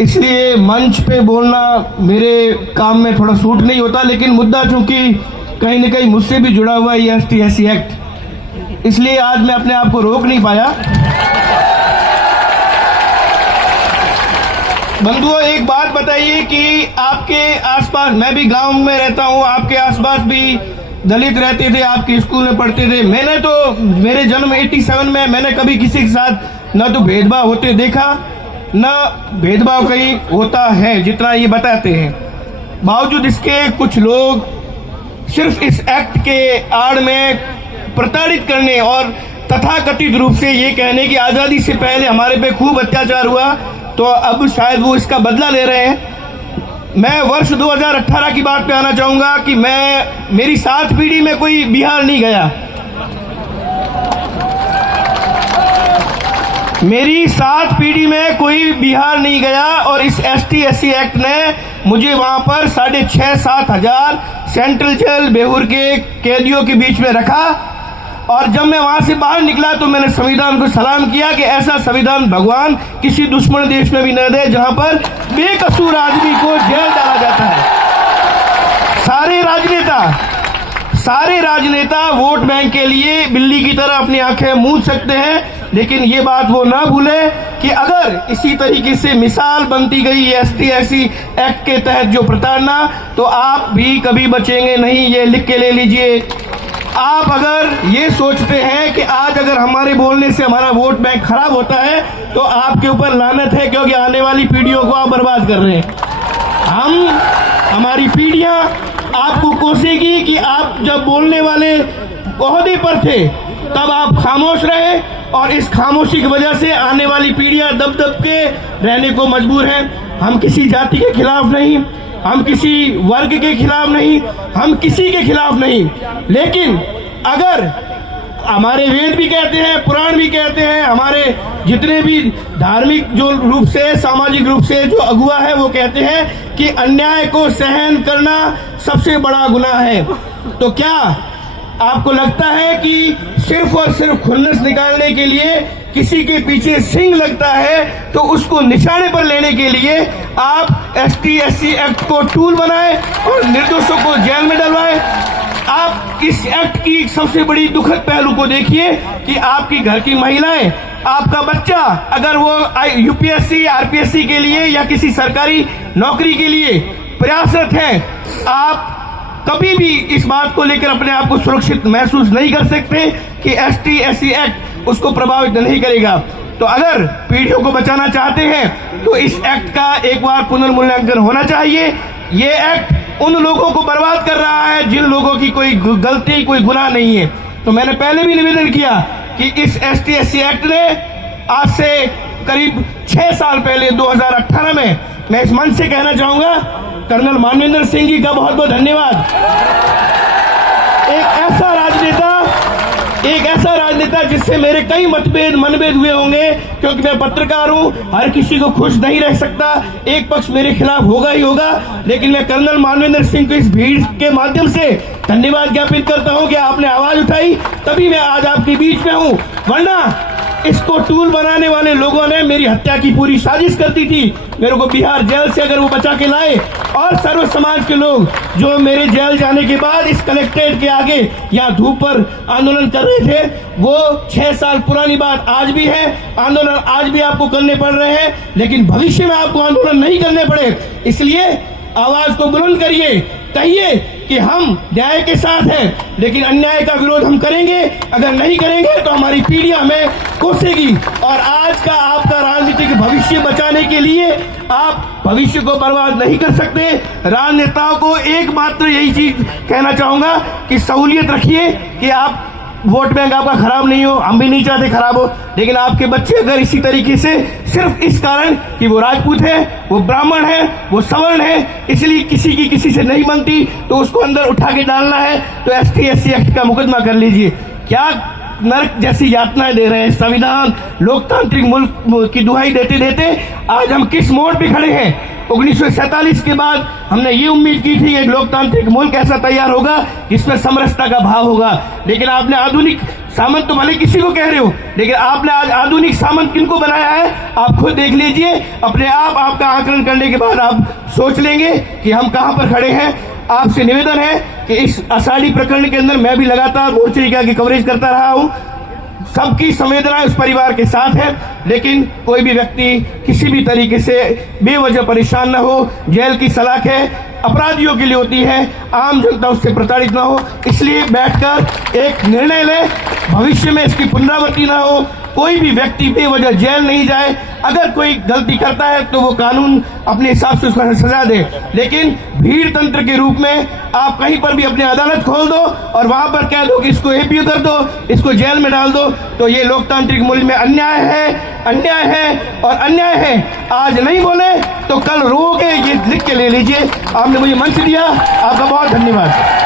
इसलिए मंच पे बोलना मेरे काम में थोड़ा सूट नहीं होता, लेकिन मुद्दा चूंकि कहीं न कहीं मुझसे भी जुड़ा हुआ है ये ST/SC एक्ट, इसलिए आज मैं अपने आप को रोक नहीं पाया। बंधुओं, एक बात बताइए कि आपके आसपास, मैं भी गांव में रहता हूं, आपके आसपास भी दलित रहते थे, आपके स्कूल में पढ़ते थे। मैंने तो मेरे जन्म 87 में मैंने कभी किसी के साथ न तो भेदभाव होते देखा, न भेदभाव कहीं होता है जितना ये बताते हैं। बावजूद इसके कुछ लोग सिर्फ इस एक्ट के आड़ में प्रताड़ित करने और तथाकथित रूप से ये कहने की आजादी से पहले हमारे पे खूब अत्याचार हुआ, तो अब शायद वो इसका बदला ले रहे हैं। मैं वर्ष 2018 की बात पे आना चाहूंगा कि मेरी 7 पीढ़ी में कोई बिहार नहीं गया। मेरी 7 पीढ़ी में कोई बिहार नहीं गया और इस ST/SC एक्ट ने मुझे वहां पर 6,500-7 हजार सेंट्रल जेल बेहूर के कैदियों के बीच में रखा। और जब मैं वहां से बाहर निकला तो मैंने संविधान को सलाम किया कि ऐसा संविधान भगवान किसी दुश्मन देश में भी न दे जहां पर बेकसूर आदमी को जेल डाला जाता है। सारे राजनेता वोट बैंक के लिए बिल्ली की तरह अपनी आंखें मूंद सकते हैं, लेकिन ये बात वो ना भूले कि अगर इसी तरीके से मिसाल बनती गई ST/SC एक्ट के तहत जो प्रताड़ना, तो आप भी कभी बचेंगे नहीं। ये लिख के ले लीजिए। आप अगर ये सोचते हैं कि आज अगर हमारे बोलने से हमारा वोट बैंक खराब होता है तो आपके ऊपर लानत है, क्योंकि आने वाली पीढ़ियों को आप बर्बाद कर रहे हैं। हमारी पीढ़ियां आपको कोसेगी कि आप जब बोलने वाले ओहदे पर थे तब आप खामोश रहे, और इस खामोशी की वजह से आने वाली पीढ़ियां दब दब के रहने को मजबूर हैं। हम किसी जाति के खिलाफ नहीं, हम किसी वर्ग के खिलाफ नहीं, हम किसी के खिलाफ नहीं, लेकिन अगर हमारे वेद भी कहते हैं, पुराण भी कहते हैं, हमारे जितने भी धार्मिक जो रूप से, सामाजिक रूप से जो अगुआ है वो कहते हैं कि अन्याय को सहन करना सबसे बड़ा गुनाह है। तो क्या आपको लगता है कि सिर्फ और सिर्फ खुन्नस निकालने के लिए किसी के पीछे सिंग लगता है तो उसको निशाने पर लेने के लिए आप ST/SC एक्ट को टूल बनाए और निर्दोषों को जेल में डलवाए? आप इस एक्ट की सबसे बड़ी दुखद पहलू को देखिए कि आपकी घर की महिलाएं, आपका बच्चा अगर वो UPSC RPSC के लिए या किसी सरकारी नौकरी के लिए प्रयासरत है, आप कभी भी इस बात को लेकर अपने आप को सुरक्षित महसूस नहीं कर सकते कि ST/SC एक्ट उसको प्रभावित नहीं करेगा। तो अगर पीढ़ियों को बचाना चाहते हैं तो इस एक्ट का एक बार पुनर्मूल्यांकन होना चाहिए। ये एक्ट उन लोगों को बर्बाद कर रहा है जिन लोगों की कोई गलती, कोई गुनाह नहीं है। तो मैंने पहले भी निवेदन किया कि इस ST/SC एक्ट ने आज से करीब 6 साल पहले 2018 में, मैं इस मंच से कहना चाहूंगा कर्नल मानवेंद्र सिंह जी का बहुत बहुत धन्यवाद। एक ऐसा राजनेता जिससे मेरे कई मनभेद हुए होंगे, क्योंकि मैं पत्रकार हूं, हर किसी को खुश नहीं रह सकता, एक पक्ष मेरे खिलाफ होगा ही होगा, लेकिन मैं कर्नल मानवेंद्र सिंह को इस भीड़ के माध्यम से धन्यवाद ज्ञापित करता हूं कि आपने आवाज उठाई, तभी मैं आज आपके बीच में हूं। वरना इसको टूल बनाने वाले लोगों ने मेरी हत्या की पूरी साजिश कर दी थी। मेरे को बिहार जेल से अगर वो बचा के लाए, और सर्व समाज के लोग जो मेरे जेल जाने के बाद इस कलेक्ट्रेट के आगे यहाँ धूप पर आंदोलन कर रहे थे, वो 6 साल पुरानी बात आज भी है। आंदोलन आज भी आपको करने पड़ रहे हैं, लेकिन भविष्य में आपको आंदोलन नहीं करने पड़े। इसलिए आवाज को बुलंद करिए, कहिए कि हम न्याय के साथ हैं, लेकिन अन्याय का विरोध हम करेंगे। अगर नहीं करेंगे तो हमारी पीढ़ियां हमें कोसेगी, और आज का आपका राजनीतिक भविष्य बचाने के लिए आप भविष्य को बर्बाद नहीं कर सकते। राजनेताओं को एकमात्र यही चीज कहना चाहूंगा कि सहूलियत रखिए कि आप वोट बैंक आपका खराब नहीं हो, हम भी नहीं चाहते खराब हो, लेकिन आपके बच्चे अगर इसी तरीके से सिर्फ इस कारण कि वो राजपूत है, वो ब्राह्मण है, वो सवर्ण है, इसलिए किसी की किसी से नहीं बनती तो उसको अंदर उठा के डालना है, तो ST/SC एक्ट का मुकदमा कर लीजिए। क्या नरक जैसी यातनाएं दे रहे हैं। संविधान, लोकतांत्रिक मुल्क की दुहाई देते देते आज हम किस मोड़ पे खड़े हैं। 1947 के बाद हमने ये उम्मीद की थी एक लोकतांत्रिक मुल्क ऐसा तैयार होगा जिसमें समरसता का भाव होगा, लेकिन आपने आधुनिक सामंत तो भले किसी को कह रहे हो, लेकिन आपने आज आधुनिक सामंत किनको बनाया है आप खुद देख लीजिए। अपने आप आपका आकलन करने के बाद आप सोच लेंगे कि हम कहां पर खड़े हैं। आपसे निवेदन है कि इस आषाढ़ी प्रकरण के अंदर मैं भी लगातार मोर्चा की कवरेज करता रहा हूं। सबकी संवेदना उस परिवार के साथ है, लेकिन कोई भी व्यक्ति किसी भी तरीके से बेवजह परेशान न हो। जेल की सलाखें अपराधियों के लिए होती है, आम जनता उससे प्रताड़ित ना हो। इसलिए बैठकर एक निर्णय ले, भविष्य में इसकी पुनरावृत्ति ना हो, कोई भी व्यक्ति बेवजह जेल नहीं जाए। अगर कोई गलती करता है तो वो कानून अपने हिसाब से उसको सजा दे, लेकिन भीड़ तंत्र के रूप में आप कहीं पर भी अपनी अदालत खोल दो और वहां पर कह दो कि इसको एपीओ कर दो, इसको जेल में डाल दो, तो ये लोकतांत्रिक मूल्य में अन्याय है, अन्याय है और अन्याय है। आज नहीं बोले तो कल रोके, ये लिख के ले लीजिए। आपने मुझे मंच दिया, आपका बहुत धन्यवाद।